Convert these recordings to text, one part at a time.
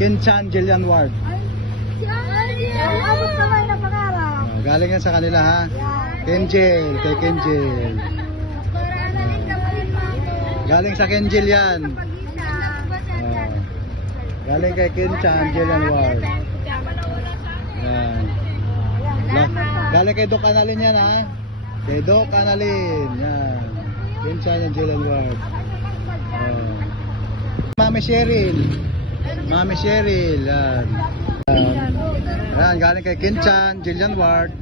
Kinchan, Jillian Ward. Abot kamay na pangarap. Galing yan sa kanila ha. Kenjil, kay Kenjil. Galing sa Kenjil yan. Galing kay Kinchan, Jillian Ward. Yan. Galing kay Doc Analin yan ha. Kay Doc Analin. Yan. Kinchan and Jillian Ward. Mami Cheryl. Mami Cheryl. Yan. Yan. Galing kay Kinchan, Jillian Ward.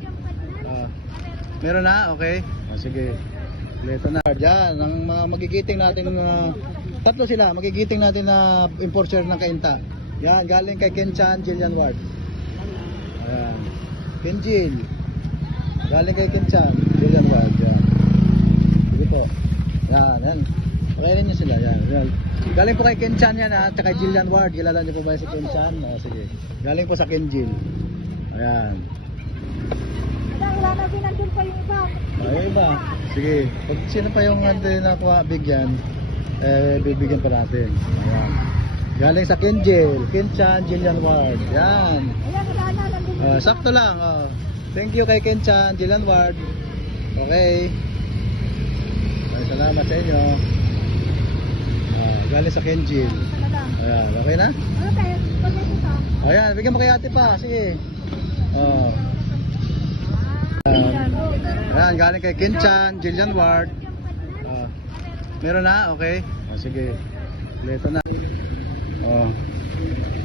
Meron na? Okay. Sige. Leto na. Yan. Ang mga magigiting natin tatlo sila. Magigiting natin na enforcer ng kainta. Yan. Galing kay Kinchan, Jillian Ward. Ayan. Kenjil. Galing kay Kinchan, Jillian Ward. Yan. Sige po. Yan. Yan. Pakainin nyo sila. Yan. Yan. Galing po kay Kinchan yan ha. At kay Jillian Ward. Kilala nyo po ba si Kinchan? Sige. Galing po sa Kenjil. Ayan. Wala na din nandun pa yung iba. Ay, iba. Sige. Pag sino pa yung nakuha bigyan, bibigyan pa natin. Ayan. Galing sa Kenjil. Kinchan, Jillian Ward. Yan. Ayan, wala na nandun. Sakto lang. Thank you kay Kinchan, Jillian Ward. Okay. Ay, salamat sa inyo. Galing sa Kenjil. Ayan. Okay na? Okay, pagay ito. Ayan. Bigyan mo kay ate pa. Sige. Ayan, galing kay Kinchan, Jillian Ward. Meron na? Okay. Sige. Leto na.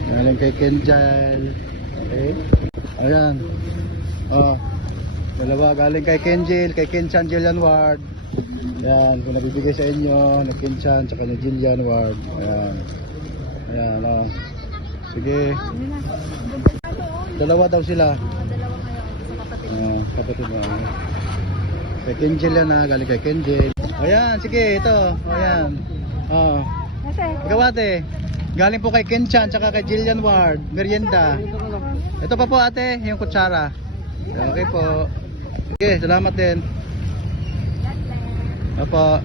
Galing kay Kenjil. Okay. Ayan. Dalawa galing kay Kenjil, kay Kinchan, Jillian Ward. Ayan, kung nabibigay sa inyo, na Kinchan, tsaka ni Jillian Ward. Ayan. Ayan, sige. Dalawa daw sila. Kapatid mo. Kay Kenjil yan ha, galing kay Kenjil. Ayan, sige, ito. Ayan. Ikaw ate, galing po kay Kinchan, tsaka kay Jillian Ward. Merienda. Ito pa po ate, yung kutsara. Okay po. Sige, salamat din. Opo.